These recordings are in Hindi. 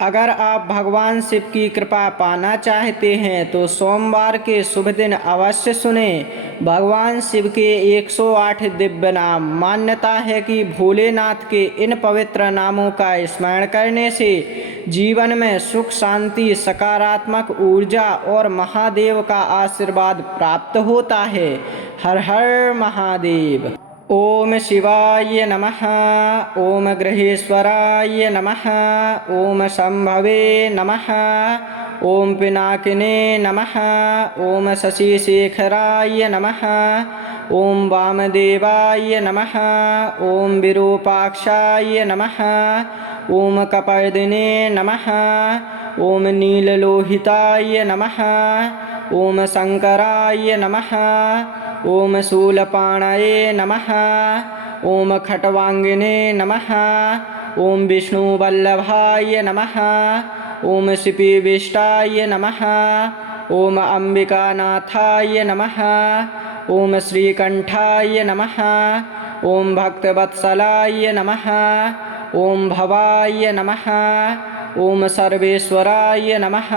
अगर आप भगवान शिव की कृपा पाना चाहते हैं तो सोमवार के शुभ दिन अवश्य सुने भगवान शिव के 108 दिव्य नाम। मान्यता है कि भोलेनाथ के इन पवित्र नामों का स्मरण करने से जीवन में सुख शांति सकारात्मक ऊर्जा और महादेव का आशीर्वाद प्राप्त होता है। हर हर महादेव। ओम शिवाय नमः। ओम गृहेश्वराय नमः। ओम शंभवे नमः। ओम पिनाकिने नमः। ओम शशिशेखराय नमः। ओम वामदेवाय नमः। ओम विरूपाक्षाय नमः। ओम कपर्दिने नमः। ओम नीललोहिताय नमः। ओम शंकराय नमः। ओम शूलपाणये नमः। ओम खट्वांगिने नमः। ओम विष्णुवल्लभाय नमः। ओम शिपिविष्टाय नमः। ओम अंबिकानाथाय नमः। ओम श्रीकंठाय नमः। ओम भक्तवत्सलाय नमः। ओम भवाय नमः। ओम सर्वेश्वराय नमः।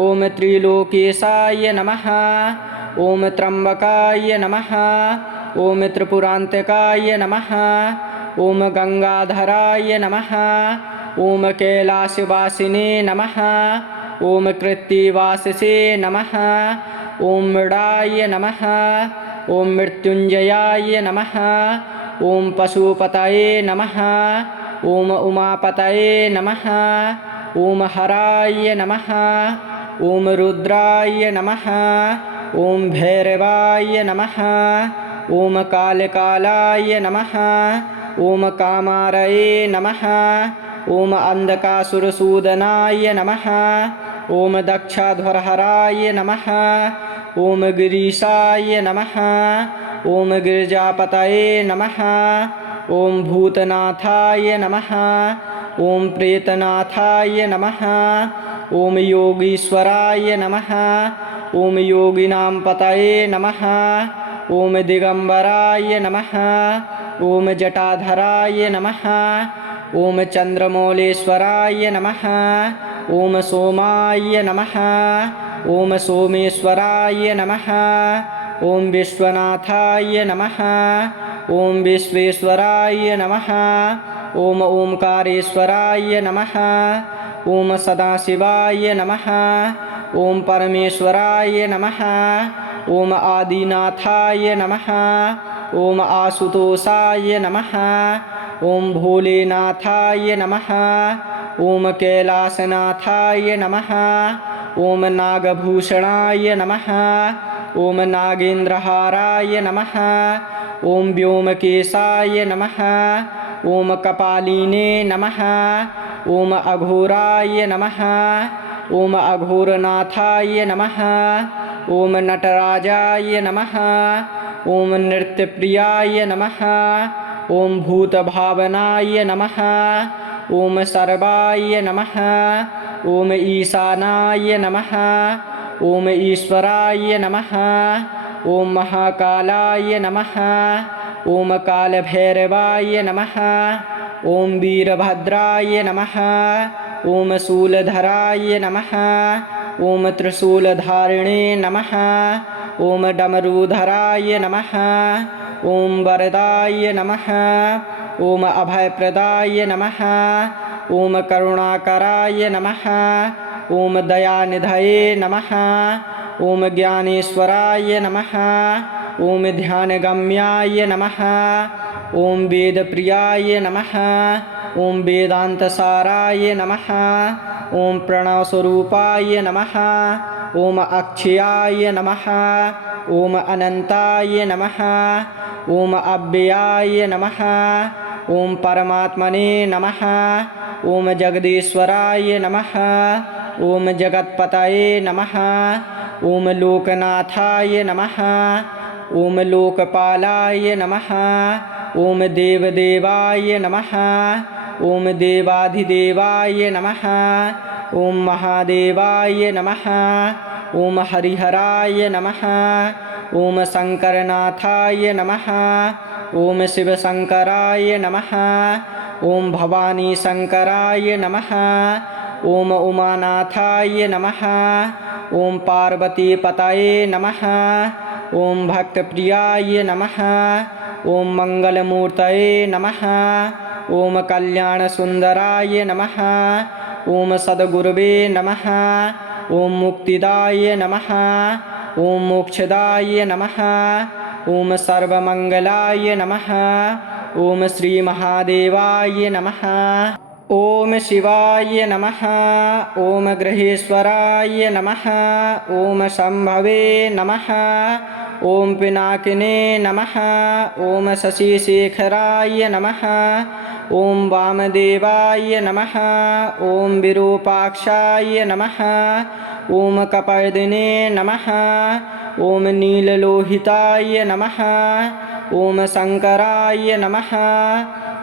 ओम त्रिलोकेशाय नमः। ओम त्र्यंबकाय नमः। ओम त्रिपुरांतकाय नमः। ओम गंगाधराय नमः। ओम कैलासवासिने नमः। ओम कृत्तिवासिसे नमः। ओम मृडाय नमः। ओम मृत्युंजयाय नमः। ओम पशुपतये नमः। ओम उमापतये नमः। ओम हराय नमः। ओम रुद्राय नमः। ओम भैरवाय नमः। ओम कालकालाय नमः। ओम कामारये नमः। ओम अंधकासुरसूदनाय नमः। ओम दक्षाध्वरहराय नमः। ओम गिरीशाय नमः। ओम गिरिजापतये नमः। ओम भूतनाथाय नमः। ओम प्रेतनाथाय नमः। ओम योगीश्वराय नमः। ओम योगिनां पतये नमः। ओम दिगंबराय नमः। ओम जटाधराय नमः। ओम चंद्रमौलेश्वराय नमः। ओम सोमाय नमः। ओम सोमेश्वराय नमः। ओम विश्वनाथाय नमः। ओम विश्वेश्वराय नमः। ओम ओंकारेश्वराय नमः। ओम सदाशिवाय नमः। ओम परमेश्वराय नमः। ओम आदिनाथाय नमः। ओम आशुतोषाय नमः। ओम भोलेनाथाय नमः। ओम कैलासनाथाय नमः। ओम नागभूषणाय नमः। ओम नागेंद्रहाराय नमः। ओम व्योमकेशाय नमः। ओम कपालिने नमः। ओम अघोराय नमः। ओम अघोरनाथाय नमः। ओम नटराजाय नमः। ओम नृत्यप्रियाय नमः। ओम भूतभावनाय नमः। ओम सर्वाय नमः। ओम ईशानाय नमः। ओम ईश्वराय नमः। ओम महाकालाय नमः। ओम कालभैरवाय नमः। ओम वीरभद्राय नमः। ओम शूलधराय नमः। ओम त्रिशूलधारिणे नमः। ओम डमरूधराय नमः। ओम वरदाय नमः। ओम अभयप्रदाय नमः। ओम करुणाकराय नमः। ओम दयानिधये नमः। ओम ज्ञानेश्वराय नमः। ओम ध्यानगम्याय नमः। ओम वेदप्रियाय नमः। ओम वेदांतसाराय नमः। ओम प्रणवस्वरूपाय नमः। ओम अक्षयाय नमः। ओम अनंताय नमः। ओम अव्ययाय नमः। ओम परमात्मने नमः। ओम जगदीश्वराय नमः। ओम जगत्पतये नमः। ओम लोकनाथाय नमः। ओम लोकपालाय नमः। ओम देवदेवाय नमः। ओम देवाधिदेवाय नमः। ओम महादेवाय नमः। ओम हरिहराय नमः। ओम शंकरनाथाय नमः। ओम शिवशंकराय नमः। ओम भवानी शंकराय नमः। ओम उमानाथाय नमः। ओम पार्वतीपतये नमः। ओम भक्तप्रियाय नमः। ओम मंगलमूर्तये नमः। ओम कल्याणसुंदराय नमः। ओम सद्गुरुवे नमः। ओम मुक्तिदाय नमः। ओम मोक्षदाय नमः। ओम सर्वमंगलाय नमः। ओम श्री महादेवाय नमः। ओम शिवाय नमः। ओम गृहेश्वराय नमः। ओम शंभवे नमः। ओम पिनाकिने नमः। ओम शशिशेखराय नमः। ओम वामदेवाय नमः। ओम विरूपाक्षाय नमः। ओम कपर्दिने नमः। ओम नीललोहिताय नमः। ओम शंकराय नमः।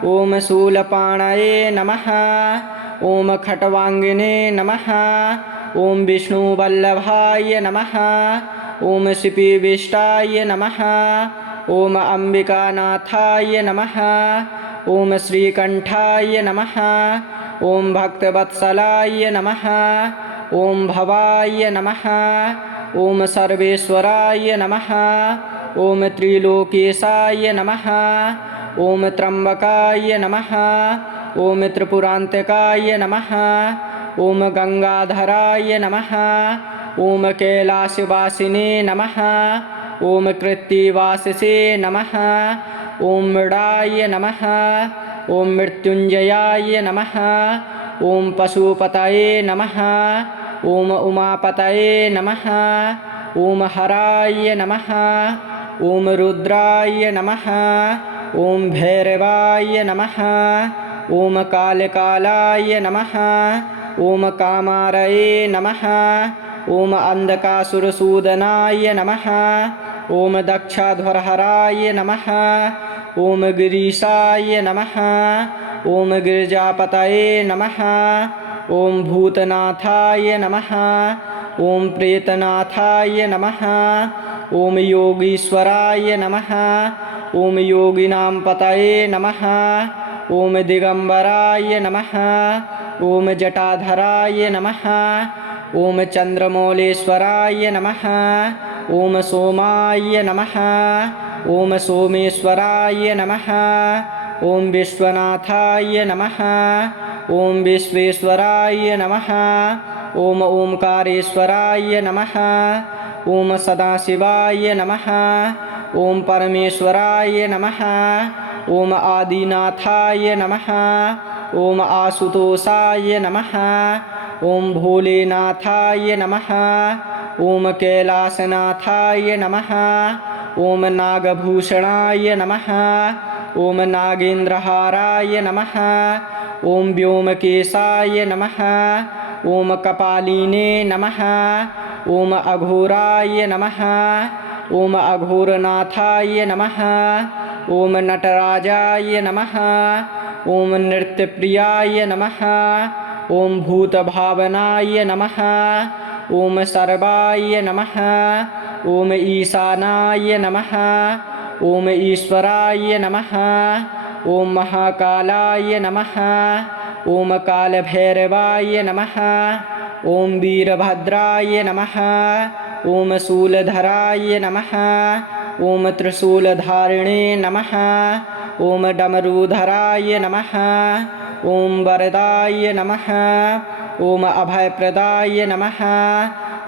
ओम शूलपाणये नमः। ओम खट्वांगिने नमः। ओम विष्णुवल्लभाय नमः। ओम शिपिविष्टाय नमः। ओम अंबिकानाथाय नमः। ओम श्रीकंठाय नमः। ओम भक्तवत्सलाय नमः। ओम भवाय नमः। ओम सर्वेश्वराय नमः। ओम त्रिलोकेशाय नमः। ओम त्र्यंबकाय नमः। ओम त्रिपुरांतकाय नमः। ओम गंगाधराय नमः। ओम कैलासवासिने नमः। ओम कृत्तिवासिसे नमः। ओम मृडाय नमः। ओम मृत्युंजयाय नमः। ओम पशुपतये नमः। ओम उमापतये नमः। ओम हराय नमः। ओम रुद्राय नमः। ओम भैरवाय नमः। ओम कालकालाय नमः। ओम कामारये नमः। ओम अंधकासुरसूदनाय नमः। ओम दक्षाध्वरहराय नमः। ओम गिरीशाय नमः। ओम गिरिजापतये नमः। ओम भूतनाथाय नमः। ओम प्रेतनाथाय नमः। ओम योगीश्वराय नमः। ओम योगिनां पतये नमः। ओम दिगंबराय नमः। ओम जटाधराय नमः। ओम चंद्रमौलेश्वराय नमः। ओम सोमाय नमः। ओम सोमेश्वराय नमः। ओम विश्वनाथाय नमः। ओम विश्वेश्वराय नमः। ओम ओंकारेश्वराय नमः। ओम सदाशिवाय नमः। ओम परमेश्वराय नमः। ओम आदिनाथाय नमः। ओम आशुतोषाय नमः। ओम भोलेनाथाय नमः। ओम कैलासनाथाय नमः। ओम नागभूषणाय नमः। ओम नागेन्द्रहाराय नमः। ओम व्योमकेशाय नमः। ओम कपालिने नमः। ओम अघोराय नमः। ओम अघोरनाथाय नमः। ओम नटराजाय नमः। ओम नृत्यप्रियाय नमः। ओम भूतभावनाय नमः। ओम सर्वाय नमः। ओम ईशानाय नमः। ओम ईश्वराय नमः। ओम महाकालाय नमः। ओम कालभैरवाय नमः। ओम वीरभद्राय नमः। ओम शूलधराय नमः। ओम त्रिशूलधारिणे नमः। ओम डमरूधराय नमः। ओम वरदाय नमः। ओम अभयप्रदाय नमः।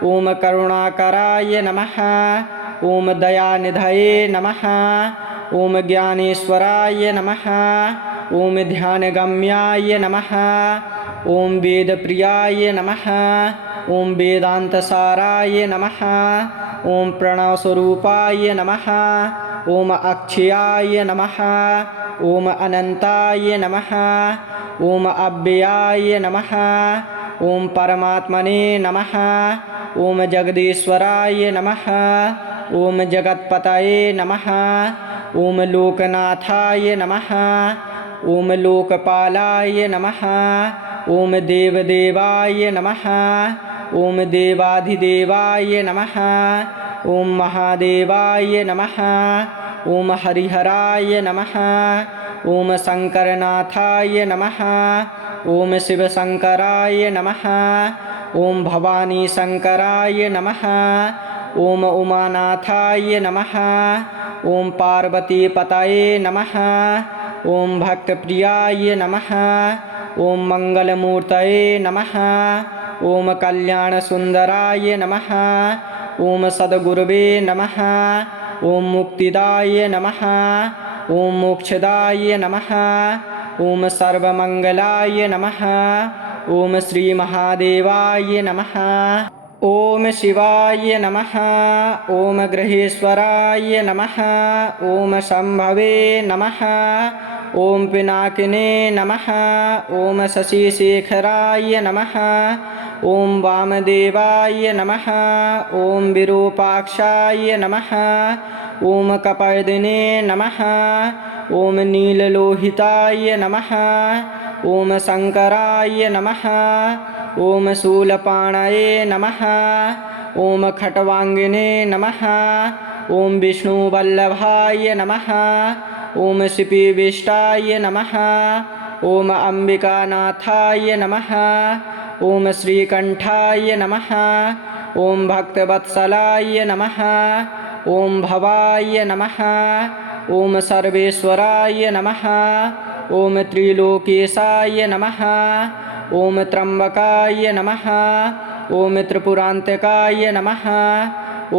ओम करुणाकराय नमः। ओम दयानिधये नमः। ओम ज्ञानेश्वराय नमः। ओम ध्यानगम्याय नमः। ओम वेदप्रियाय नमः। ओम वेदांतसाराय नमः। ओम प्रणवस्वरूपाय नमः। ओम अक्षयाय नमः। ओम अनंताय नमः। ओम अव्ययाय नमः। ओम परमात्मने नमः। ओम जगदीश्वराय नमः। ओम जगत्पतये नमः। ओम लोकनाथाय नमः। ओम लोकपालाय नमः। ओम देवदेवाय नमः। ओम देवाधिदेवाय नमः। ओम महादेवाय नमः। ओम हरिहराय नमः। ओम शंकरनाथाय नमः। ॐ शिवशङ्कराय नमः। ॐ भवानी शङ्कराय नमः। ॐ उमानाथाय नमः। ॐ पार्वतीपतये नमः। ॐ भक्तप्रियाय नमः। ॐ मङ्गलमूर्तये नमः। ॐ कल्याणसुन्दराय नमः। ॐ सद्गुरवे नमः। ॐ मुक्तिदाय नमः। ॐ मोक्षदाय नमः। ॐ सर्वमङ्गलाय नमः। ॐ श्रीमहादेवाय नमः। ॐ शिवाय नमः। ॐ गृहेश्वराय नमः। ॐ शम्भवे नमः। ॐ पिनाकिने नमः। ॐ शशिशेखराय नमः। ॐ वामदेवाय नमः। ॐ विरूपाक्षाय नमः। ॐ कपर्दिने नमः। ॐ नीललोहिताय नमः। ॐ शङ्कराय नमः। ॐ शूलपाणये नमः। ॐ खट्वाङ्गिने नमः। ॐ विष्णुवल्लभाय नमः। ॐ शिपिविष्टाय नमः। ॐ अम्बिकानाथाय नमः। ॐ श्रीकण्ठाय नमः। ॐ भक्तवत्सलाय नमः। ॐ भवाय नमः। ॐ सर्वेश्वराय नमः। ॐ त्रिलोकेशाय नमः। ॐ त्र्यम्बकाय नमः। ॐ त्रिपुरान्तकाय नमः।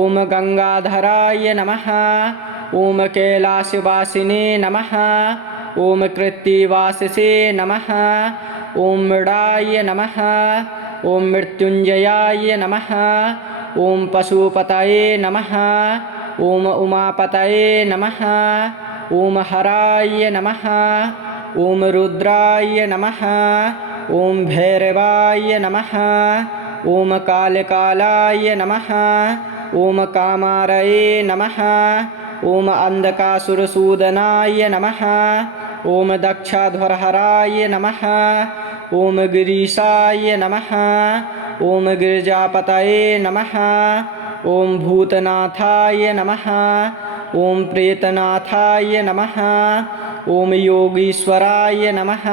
ॐ गङ्गाधराय नमः। ॐ कैलासवासिने नमः। ॐ कृत्तिवासिसे नमः। ॐ मृडाय नमः। ॐ मृत्युञ्जयाय नमः। ॐ पशुपतये नमः। ॐ उमापतये नमः। ॐ हराय नमः। ॐ रुद्राय नमः। ॐ भैरवाय नमः। ॐ कालकालाय नमः। ॐ कामारये नमः। ॐ अन्धकासुरसूदनाय नमः। ॐ दक्षाध्वरहराय नमः। ॐ गिरीशाय नमः। ॐ गिरिजापतये नमः। ॐ भूतनाथाय नमः। ॐ प्रेतनाथाय नमः। ॐ योगीश्वराय नमः।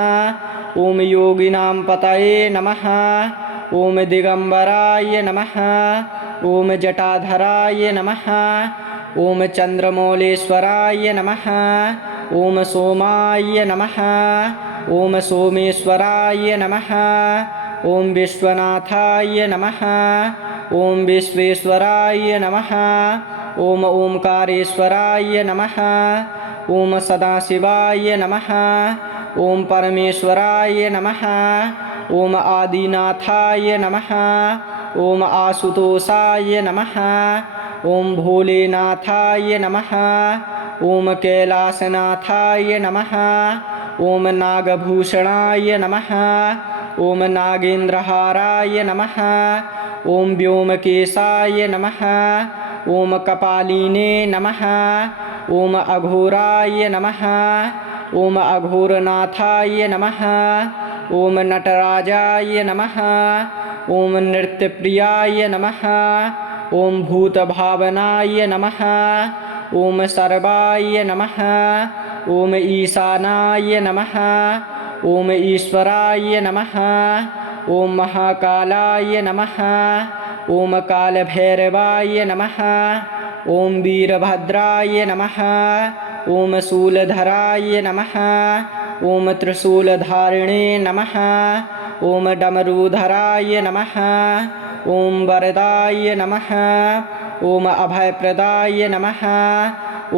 ॐ योगिनां पतये नमः। ॐ दिगम्बराय नमः। ॐ जटाधराय नमः। ॐ चन्द्रमौलेश्वराय नमः। ॐ सोमाय नमः। ॐ सोमेश्वराय नमः। ॐ विश्वनाथाय नमः। ॐ विश्वेश्वराय नमः। ॐ ओंकारेश्वराय नमः। ॐ सदाशिवाय नमः। ॐ परमेश्वराय नमः। ॐ आदिनाथाय नमः। ॐ आशुतोषाय नमः। ॐ भोलेनाथाय नमः। ॐ कैलासनाथाय नमः। ॐ नागभूषणाय नमः। ॐ नागेन्द्रहाराय नमः। ॐ व्योमकेशाय नमः। ॐ कपालिने नमः। ॐ अघोराय नमः। ॐ अघोरनाथाय नमः। ॐ नटराजाय नमः। ॐ नृत्यप्रियाय नमः। ॐ भूतभावनाय नमः। ॐ सर्वाय नमः। ॐ ईशानाय नमः। ॐ ईश्वराय नमः। ॐ महाकालाय नमः। ॐ कालभैरवाय नमः। ॐ वीरभद्राय नमः। ॐ शूलधराय नमः। ॐ त्रिशूलधारिणे नमः। ॐ डमरूधराय नमः। ॐ वरदाय नमः। ॐ अभयप्रदाय नमः।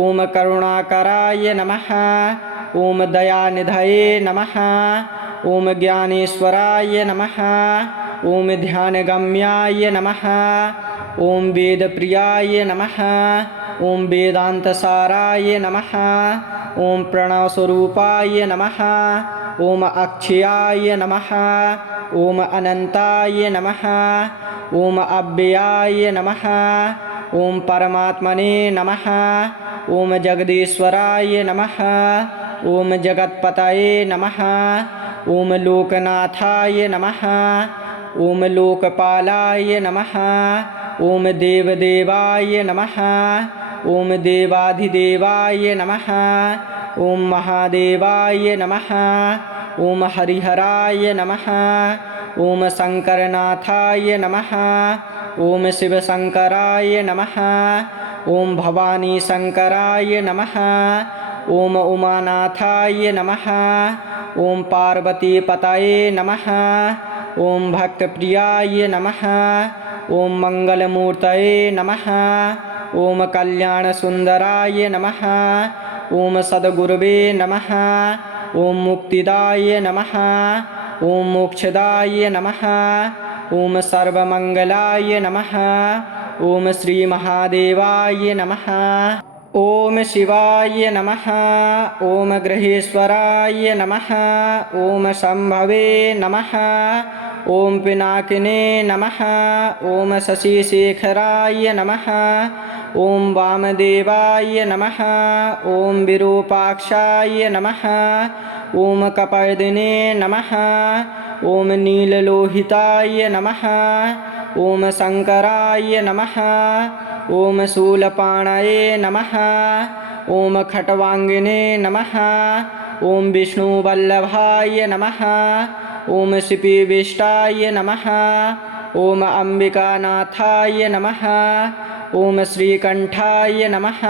ॐ करुणाकराय नमः। ॐ दयानिधये नमः। ॐ ज्ञानेश्वराय नमः। ॐ ध्यानगम्याय नमः। ॐ वेदप्रियाय नमः। ॐ वेदान्तसाराय नमः। ॐ प्रणवस्वरूपाय नमः। ॐ अक्षयाय नमः। ॐ अनन्ताय नमः। ॐ अव्ययाय नमः। ॐ परमात्मने नमः। ॐ जगदीश्वराय नमः। ॐ जगत्पतये नमः। ॐ लोकनाथाय नमः। ॐ लोकपालाय नमः। ॐ देवदेवाय नमः। ॐ देवाधिदेवाय नमः। ॐ महादेवाय नमः। ॐ हरिहराय नमः। ॐ शङ्करनाथाय नमः। ॐ शिवशङ्कराय नमः। ॐ भवानीशङ्कराय नमः। ॐ उमानाथाय नमः। ॐ पार्वतीपतये नमः। ॐ भक्तप्रियाय नमः। ॐ मङ्गलमूर्तये नमः। ॐ कल्याणसुन्दराय नमः। ॐ सद्गुरवे नमः। ॐ मुक्तिदाय नमः। ॐ मोक्षदाय नमः। ॐ सर्वमङ्गलाय नमः। ॐ श्रीमहादेवाय नमः। ॐ शिवाय नमः। ॐ गृहेश्वराय नमः। ॐ शम्भवे नमः। ॐ पिनाकिने नमः। ॐ शशिशेखराय नमः। ॐ वामदेवाय नमः। ॐ विरूपाक्षाय नमः। ॐ कपर्दिने नमः। ॐ नीललोहिताय नमः। ॐ शङ्कराय नमः। ॐ शूलपाणये नमः। ॐ खट्वाङ्गिने नमः। ॐ विष्णुवल्लभाय नमः। ॐ शिपिविष्टाय नमः। ॐ अम्बिकानाथाय नमः। ॐ श्रीकण्ठाय नमः।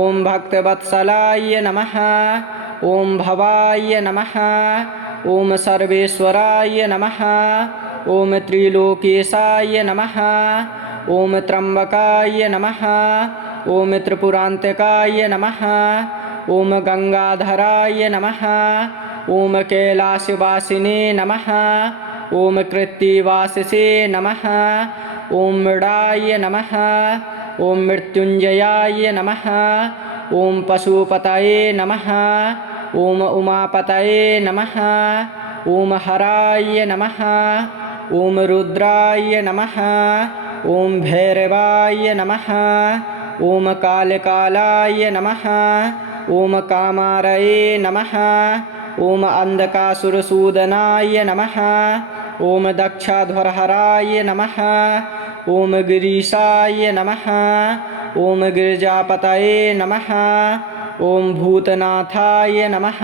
ॐ भक्तवत्सलाय नमः। ॐ भवाय नमः। ॐ सर्वेश्वराय नमः। ॐ त्रिलोकेशाय नमः। ॐ त्र्यम्बकाय नमः। ॐ त्रिपुरान्तकाय नमः। ॐ गङ्गाधराय नमः। ॐ कैलासवासिने नमः। ॐ कृत्तिवासिसे नमः। ॐ मृडाय नमः। ॐ मृत्युञ्जयाय नमः। ॐ पशुपतये नमः। ॐ उमापतये नमः। ॐ हराय नमः। ॐ रुद्राय नमः। ॐ भैरवाय नमः। ॐ कालकालाय नमः। ॐ कामारये नमः। ॐ अन्धकासुरसूदनाय नमः। ॐ दक्षाध्वरहराय नमः। ॐ गिरीशाय नमः। ॐ गिरिजापतये नमः। ॐ भूतनाथाय नमः।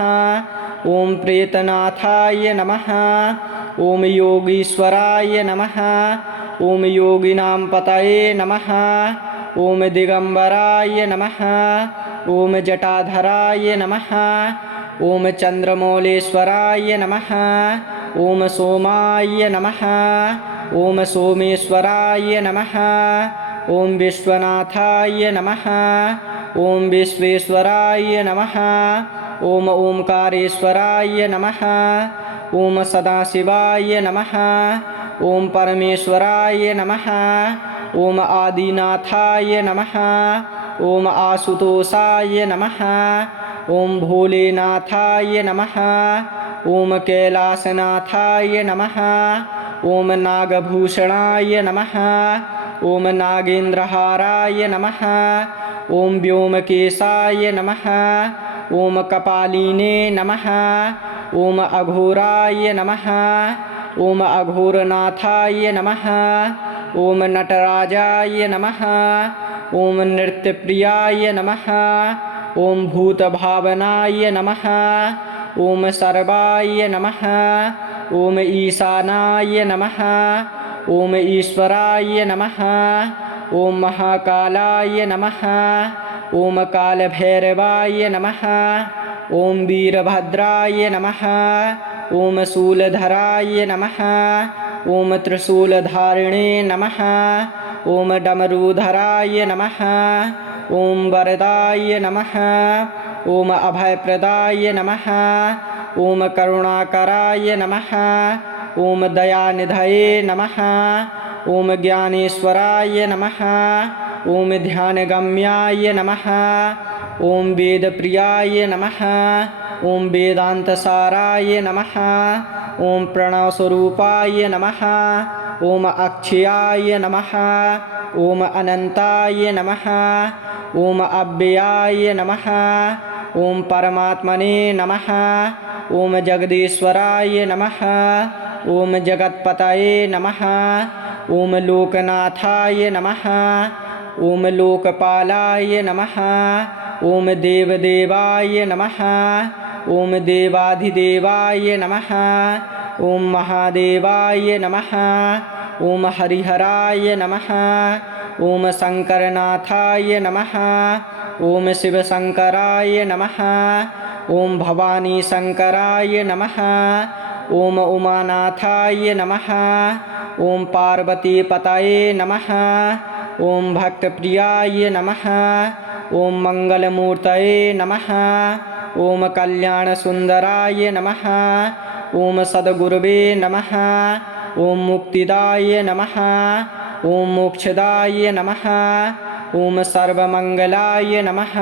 ॐ प्रेतनाथाय नमः। ॐ योगीश्वराय नमः। ॐ योगिनां पतये नमः। ॐ दिगम्बराय नमः। ॐ जटाधराय नमः। ॐ चन्द्रमौलेश्वराय नमः। ॐ सोमाय नमः। ॐ सोमेश्वराय नमः। ॐ विश्वनाथाय नमः। ॐ विश्वेश्वराय नमः। ॐ ओंकारेश्वराय नमः। ॐ सदाशिवाय नमः। ॐ परमेश्वराय नमः। ॐ आदिनाथाय नमः। ॐ आशुतोषाय नमः। ॐ भोलेनाथाय नमः। ॐ कैलासनाथाय नमः। ॐ नागभूषणाय नमः। ॐ नागेन्द्रहाराय नमः। ॐ व्योमकेशाय नमः। ॐ कपालिने नमः। ॐ अघोराय नमः। ॐ अघोरनाथाय नमः। ॐ नटराजाय नमः। ॐ नृत्यप्रियाय नमः। ॐ भूतभावनाय नमः। ॐ सर्वाय नमः। ॐ ईशानाय नमः। ॐ ईश्वराय नमः। ॐ महाकालाय नमः। ॐ कालभैरवाय नमः। ॐ वीरभद्राय नमः। ॐ शूलधराय नमः। ॐ त्रिशूलधारिणे नमः। ॐ डमरूधराय नमः। ॐ वरदाय नमः। ॐ अभयप्रदाय नमः। ॐ करुणाकराय नमः। ॐ दयानिधये नमः। ॐ ज्ञानेश्वराय नमः। ॐ ध्यानगम्याय नमः। ॐ वेदप्रियाय नमः। ॐ वेदान्तसाराय नमः। ॐ प्रणवस्वरूपाय नमः। ॐ अक्षयाय नमः। ॐ अनन्ताय नमः। ॐ अव्ययाय नमः। ॐ परमात्मने नमः। ॐ जगदीश्वराय नमः। ॐ जगत्पतये नमः। ॐ लोकनाथाय नमः। ॐ लोकपालाय नमः। ॐ देवदेवाय नमः ॐ देवाधिदेवाय नमः ॐ महादेवाय नमः ॐ हरिहराय नमः ॐ शङ्करनाथाय नमः ॐ शिवशङ्कराय नमः ॐ भवानीशङ्कराय नमः ॐ उमानाथाय नमः ॐ पार्वतीपतये नमः ॐ भक्तप्रियाय नमः ॐ मङ्गलमूर्तये नमः ॐ कल्याणसुन्दराय नमः ॐ सद्गुरुवे नमः ॐ मुक्तिदाय नमः ॐ मोक्षदाय नमः ॐ सर्वमङ्गलाय नमः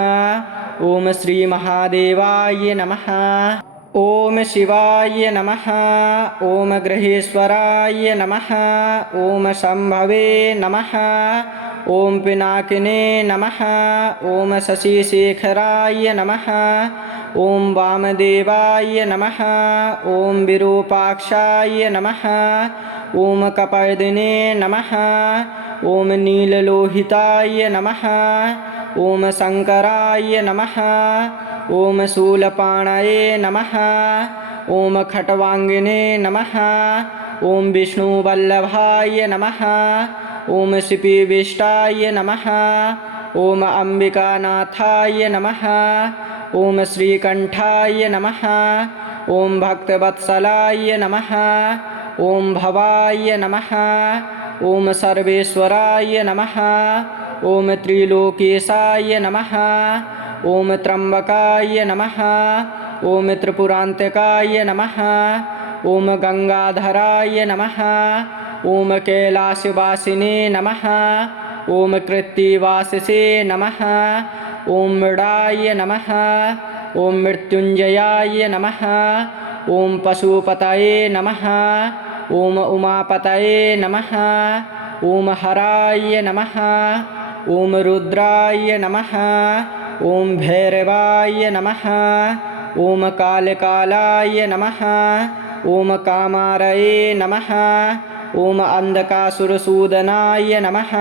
ॐ श्रीमहादेवाय नमः ॐ शिवाय नमः ॐ गृहेश्वराय नमः ॐ शम्भवे नमः ॐ पिनाकिने नमः ॐ शशिशेखराय नमः ॐ वामदेवाय नमः ॐ विरूपाक्षाय नमः ॐ कपर्दिने नमः ॐ नीललोहिताय नमः ॐ शङ्कराय नमः ॐ शूलपाणये नमः ॐ खट्वाङ्गिने नमः ॐ विष्णुवल्लभाय नमः ॐ शिपिविष्टाय नमः ॐ अम्बिकानाथाय नमः ॐ श्रीकण्ठाय नमः ॐ भक्तवत्सलाय नमः ॐ भवाय नमः ॐ सर्वेश्वराय नमः ॐ त्रिलोकेशाय नमः ॐ त्र्यम्बकाय नमः ॐ त्रिपुरान्तकाय नमः ॐ गङ्गाधराय नमः ॐ कैलासवासिने नमः ॐ कृत्तिवासिसे नमः ॐ मृडाय नमः ॐ मृत्युञ्जयाय नमः ॐ पशुपतये नमः ॐ उमापतये नमः ॐ हराय नमः ॐ रुद्राय नमः ॐ भैरवाय नमः ॐ कालकालाय नमः ॐ कामारये नमः ॐ अन्धकासुरसूदनाय नमः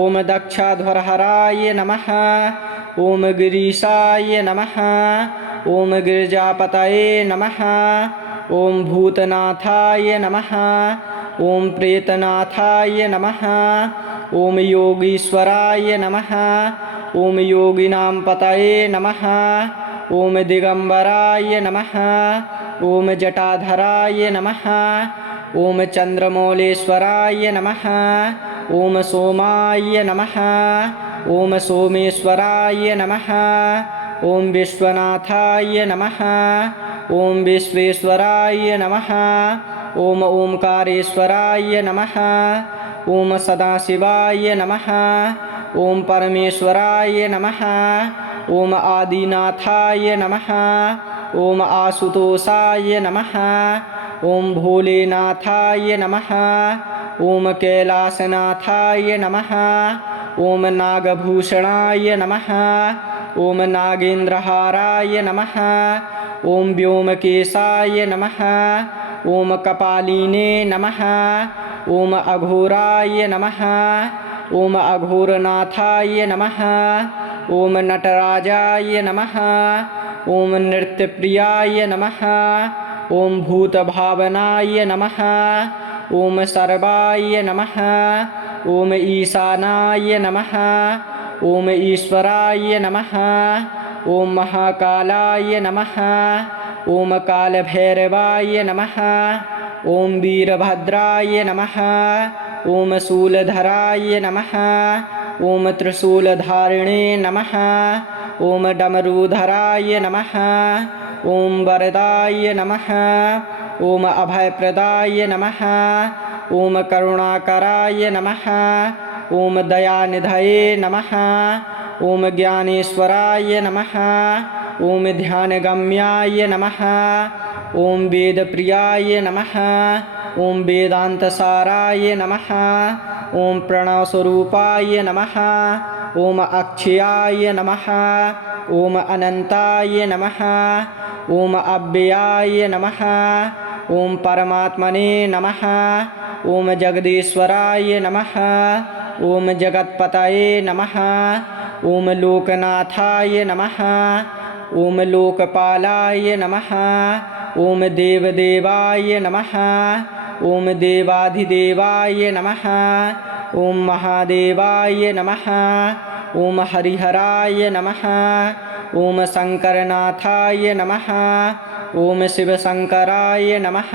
ॐ दक्षाध्वरहराय नमः ॐ गिरीशाय नमः ॐ गिरिजापतये नमः ॐ भूतनाथाय नमः ॐ प्रेतनाथाय नमः ॐ योगीश्वराय नमः ॐ योगिनां पतये नमः ॐ दिगम्बराय नमः ॐ जटाधराय नमः ॐ चन्द्रमौलेश्वराय नमः ॐ सोमाय नमः ॐ सोमेश्वराय नमः ॐ विश्वनाथाय नमः ॐ विश्वेश्वराय नमः ॐ ओंकारेश्वराय नमः ॐ सदाशिवाय नमः ॐ परमेश्वराय नमः ॐ आदिनाथाय नमः ॐ आशुतोषाय नमः ॐ भोलेनाथाय नमः ॐ कैलासनाथाय नमः ॐ नागभूषणाय नमः ॐ नागेन्द्रहाराय नमः ॐ व्योमकेशाय नमः ॐ कपालिने नमः ॐ अघोराय नमः ॐ अघोरनाथाय नमः ॐ नटराजाय नमः ॐ नृत्यप्रियाय नमः ॐ भूतभावनाय नमः ॐ सर्वाय नमः ॐ ईशानाय नमः ॐ ईश्वराय नमः ॐ महाकालाय नमः ॐ कालभैरवाय नमः ॐ वीरभद्राय नमः ॐ शूलधराय नमः ॐ त्रिशूलधारिणे नमः ॐ डमरूधराय नमः ॐ वरदाय नमः ॐ अभयप्रदाय नमः ॐ करुणाकराय नमः ॐ दयानिधये नमः ॐ ज्ञानेश्वराय नमः ॐ ध्यानगम्याय नमः ॐ वेदप्रियाय नमः ॐ वेदान्तसाराय नमः ॐ प्रणवस्वरूपाय नमः ॐ अक्षयाय नमः ॐ अनन्ताय नमः ॐ अव्ययाय नमः ॐ परमात्मने नमः। ॐ जगदीश्वराय नमः। ॐ जगत्पतये नमः। ॐ लोकनाथाय नमः। ॐ लोकपालाय नमः। ॐ देवदेवाय नमः। ॐ देवाधिदेवाय नमः। ॐ महादेवाय नमः। ॐ हरिहराय नमः। ॐ शङ्करनाथाय नमः। ॐ शिवशङ्कराय नमः।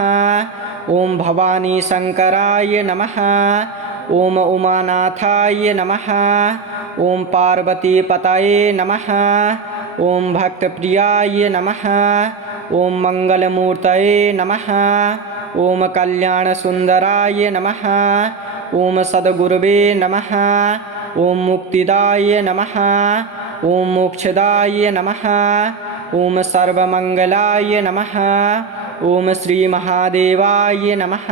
ॐ भवानीशङ्कराय नमः। ॐ उमानाथाय नमः। ॐ पार्वतीपतये नमः। ॐ भक्तप्रियाय नमः। ॐ मङ्गलमूर्तये नमः। ॐ कल्याणसुन्दराय नमः। ॐ सद्गुरुवे नमः। ॐ मुक्तिदाय नमः। ॐ मोक्षदाय नमः। ॐ सर्वमङ्गलाय नमः। ॐ श्रीमहादेवाय नमः।